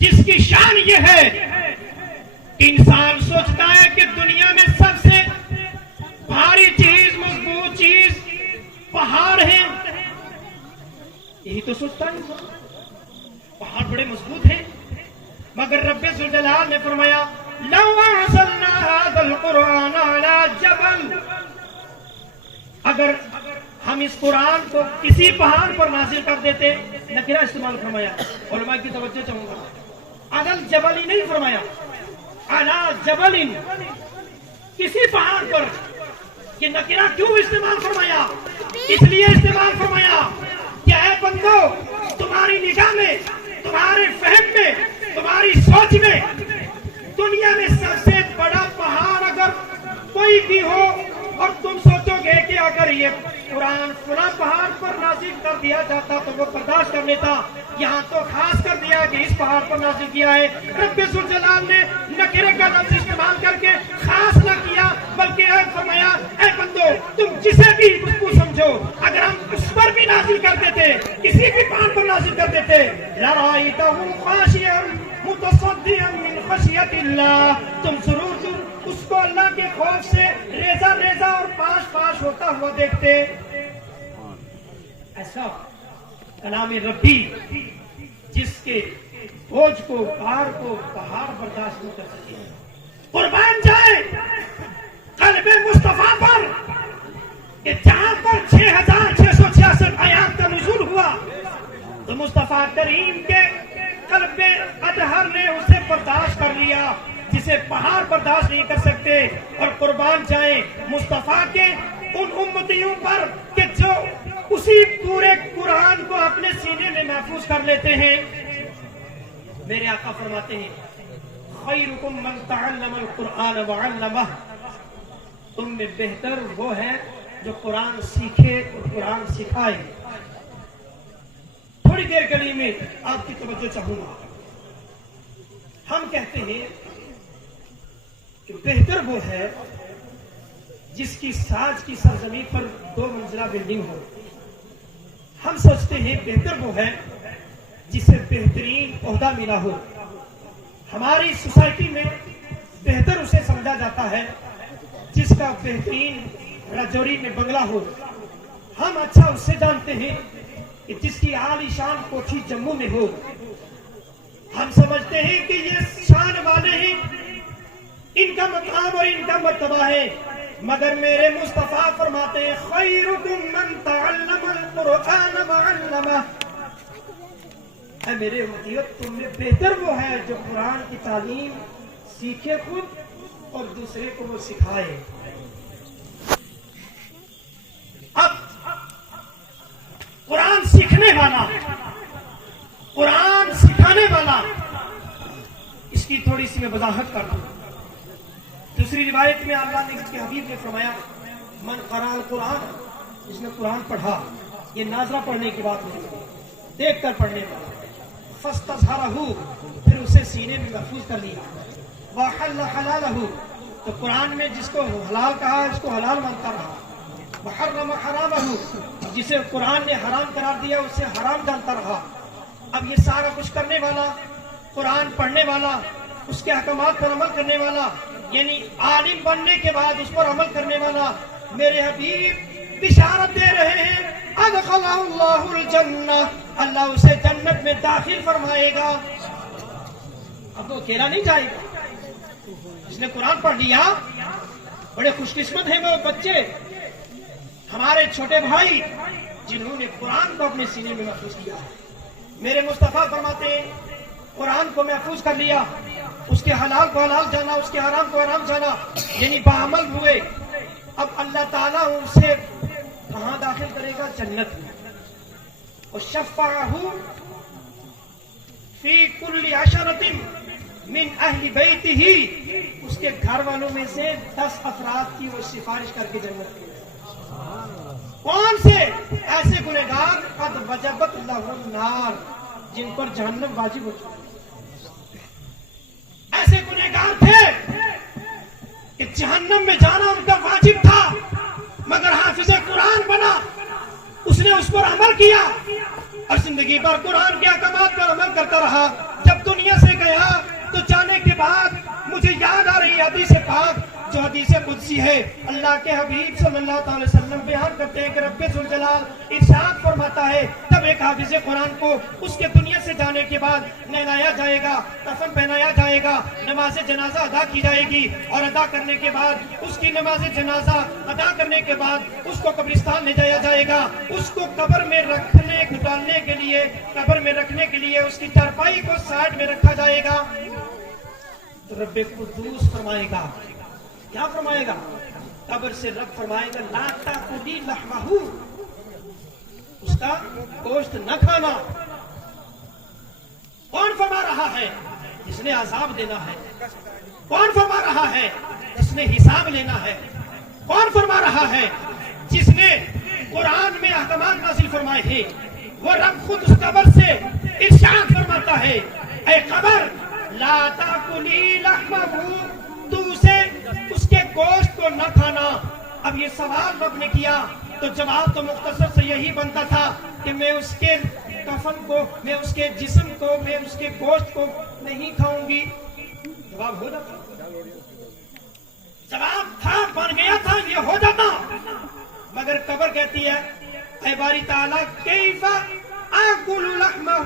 جس کی شان یہ ہے کہ انسان سوچتا ہے کہ دنیا میں سب سے بھاری چیز، مضبوط چیز پہاڑ ہے. یہی تو سوچتا ہے انسان، پہاڑ بڑے مضبوط ہیں. مگر رب ذوالجلال نے فرمایا لو انزلنا هذا القرآن على جبل، اگر ہم اس قرآن کو کسی پہاڑ پر نازل کر دیتے. نکرہ استعمال فرمایا. علماء کی توجہ چاہوں گا، علی الجبل نہیں فرمایا، علی جبل، کسی پہاڑ پر. یہ نکرہ کیوں استعمال فرمایا؟ اس لیے استعمال فرمایا کہ اے بندو، تمہاری نگاہ میں، تمہارے فہم میں، تمہاری سوچ میں دنیا میں سب سے بڑا پہاڑ اگر کوئی بھی ہو اور تم سوچو گے کہ اگر یہ قرآن فلاں پہاڑ پر نازل کر دیا جاتا تو وہ برداشت کر لیتا، یہاں تو خاص کر دیا کہ اس پہاڑ پر نازل کیا ہے. رب ذوالجلال نے نکرے کا لفظ استعمال کر کے خاص نہ کیا، بلکہ اے فرمایا اے بندو، تم جسے بھی اس کو سمجھو، اگر ہم اس پر بھی نازل کر دیتے، کسی بھی پہاڑ پر نازل کر دیتے، لَرَأَيْتَهُ خَاشِعًا مُتَصَدِّعًا مِنْ خَشْيَةِ اللَّهِ، تم ضرور اس کو اللہ کے خوف سے ریزہ ریزہ اور پاش پاش ہوتا ہوا دیکھتے. ایسا کلام ربی جس کے بوجھ کو، بھار کو پہاڑ برداشت نہیں کر سکے. قربان جائے قلب مصطفیٰ پر کہ جہاں پر 6666 آیات کا نزول ہوا تو مصطفیٰ کریم کے قلب اطہر نے اسے برداشت کر لیا جسے پہاڑ برداشت نہیں کر سکتے. اور قربان جائیں مصطفیٰ کے ان امتیوں پر کہ جو اسی پورے قرآن کو اپنے سینے میں محفوظ کر لیتے ہیں. میرے آقا فرماتے ہیں خیرکم من تعلم القرآن وعلمہ، تم میں بہتر وہ ہے جو قرآن سیکھے اور قرآن سکھائے. تھوڑی دیر کے لیے میں آپ کی توجہ چاہوں گا. ہم کہتے ہیں کہ بہتر وہ ہے جس کی ساج کی سرزمین پر 2 منزلہ بلڈنگ ہو. ہم سوچتے ہیں بہتر وہ ہے جسے بہترین عہدہ ملا ہو. ہماری سوسائٹی میں بہتر اسے سمجھا جاتا ہے جس کا بہترین راجوری میں بنگلہ ہو. ہم اچھا اس سے جانتے ہیں کہ جس کی عالی شان کوٹھی جموں میں ہو. ہم سمجھتے ہیں کہ یہ شان والے ہیں، ان کا مقام اور ان کا مرتبہ ہے. مگر میرے مصطفیٰ فرماتے ہیں خیرکم من تعلم القرآن وعلمہ، اے میرے امتیوں تم میں بہتر وہ ہے جو قرآن کی تعلیم سیکھے خود اور دوسرے کو وہ سکھائے. اب قرآن سیکھنے والا، قرآن سکھانے والا، اس کی تھوڑی سی میں وضاحت کر دوں. دوسری روایت میں اللہ نے اس کے حبیب نے فرمایا من قرأ القرآن، جس نے قرآن پڑھا، یہ ناظرہ پڑھنے کی بات نہیں، دیکھ کر پڑھنے والا، فاستظہرہ، پھر اسے سینے میں محفوظ کر لیا، وحل حلالہ، تو قرآن میں جس کو حلال کہا اس کو حلال مانتا رہا، وحرم حرامہ، جسے قرآن نے حرام قرار دیا اسے حرام جانتا رہا. اب یہ سارا کچھ کرنے والا، قرآن پڑھنے والا، اس کے احکامات پر عمل کرنے والا، یعنی عالم بننے کے بعد اس پر عمل کرنے والا، میرے حبیب بشارت دے رہے ہیں ادخلہ اللہ الجنہ، اللہ اسے جنت میں داخل فرمائے گا. اب وہ اکیلا نہیں جائے گا. جس نے قرآن پڑھ لیا بڑے خوش قسمت ہیں وہ بچے، ہمارے چھوٹے بھائی جنہوں نے قرآن کو اپنے سینے میں محفوظ کیا. میرے مصطفیٰ فرماتے ہیں قرآن کو محفوظ کر لیا، اس کے حلال کو حلال جانا، اس کے حرام کو حرام جانا، یعنی بعمل ہوئے. اب اللہ تعالیٰ ان سے کہاں داخل کرے گا؟ جنت میں. اور شفعہ فی کل عشرۃ من اہل بیتہ، اس کے گھر والوں میں سے 10 افراد کی وہ سفارش کر کے جنت میں. کون سے؟ ایسے گنہگار قد وجبت لہ النار، جن پر جہنم واجب ہو چکی. ایسے گنہگار تھے کہ جہنم میں جانا ان کا واجب تھا، مگر حافظ قرآن بنا، اس نے اس پر عمل کیا اور زندگی بھر قرآن کے احکامات پر عمل کرتا رہا. جب دنیا سے قدسی ہے. اللہ کے حبیب صلی اللہ علیہ وسلم بیان کرتے ہیں کہ رب ذوالجلال ارشاد فرماتا ہے جب ایک حافظ قرآن کو اس کے دنیا سے جانے کے بعد نہلایا جائے گا, کفن پہنایا جائے گا, نماز جنازہ ادا کی جائے گی, اور ادا کرنے کے بعد اس کی نماز جنازہ ادا کرنے کے بعد اس کو قبرستان لے جایا جائے گا. اس کو قبر میں رکھنے ڈالنے کے لیے, قبر میں رکھنے کے لیے اس کی چارپائی کو سائڈ میں رکھا جائے گا. تو رب قدوس فرمائے گا, کیا فرمائے گا؟ قبر سے رب فرمائے گا لا تاکلی لحمہ, اس کا گوشت نہ کھانا. کون فرما رہا ہے؟ جس نے عذاب دینا ہے. کون فرما رہا ہے؟ جس نے حساب لینا ہے. کون فرما رہا ہے؟ جس نے قرآن میں احکامات نازل فرمائے ہیں. وہ رب خود اس قبر سے ارشاد فرماتا ہے اے قبر لا تاکلی لحمہ, تو اسے اس کے گوشت کو نہ کھانا. اب یہ سوال رب نے کیا تو جواب تو مختصر سے یہی بنتا تھا کہ میں اس کے کفن کو, میں اس کے جسم کو, میں اس کے گوشت کو نہیں کھاؤں گی. جواب ہو جاتا, جواب تھا, بن گیا تھا, یہ ہو جاتا. مگر قبر کہتی ہے اے باری تعالیٰ کیف آکل لحمہ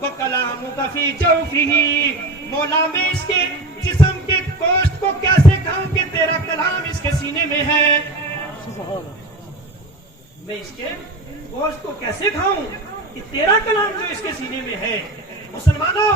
وکلامک فی جوفہ, مولا میں اس کے جسم کے گوشت کو کیسے کھاؤں کہ تیرا کلام اس کے سینے میں ہے. میں اس کے گوشت کو کیسے کھاؤں کہ تیرا کلام جو اس کے سینے میں ہے. مسلمانوں,